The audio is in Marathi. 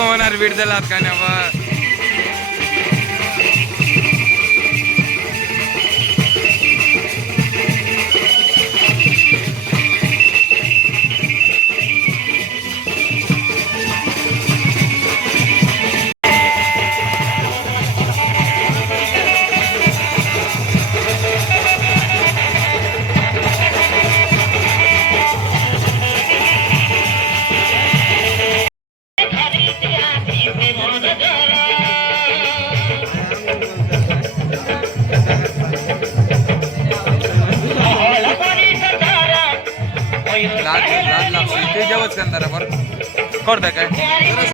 होणार बीड झालात का नाही लाज लागते ते जेवच करणार बरं करता काय